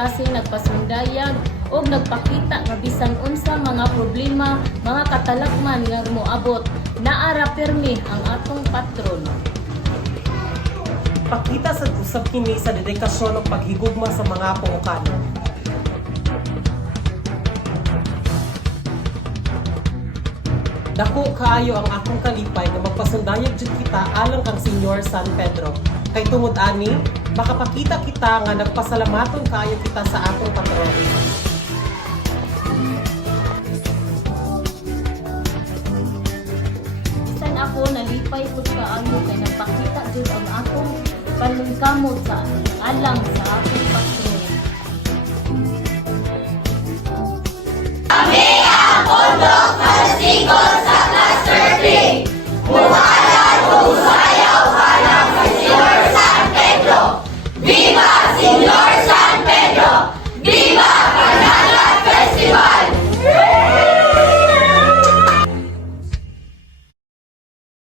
klase nagpasundayag o nagpakita nga bisan unsa mga problema, mga katalakman nga moabot, naara pirmi ang atong patron. Pakita sa usab kini sa dedikasyon ug paghigugma sa mga puukano. Dako kaayo ang akong kalipay nga magpasundayag jud kita alang kang Senyor San Pedro. Kay tungod ani, makapakita kita nga nagpasalamaton kaayo kita sa atong patron. Bisan ako nalipay pud kaayo kay nagpakita jud ang akong panungkamot sa alang sa akong patron.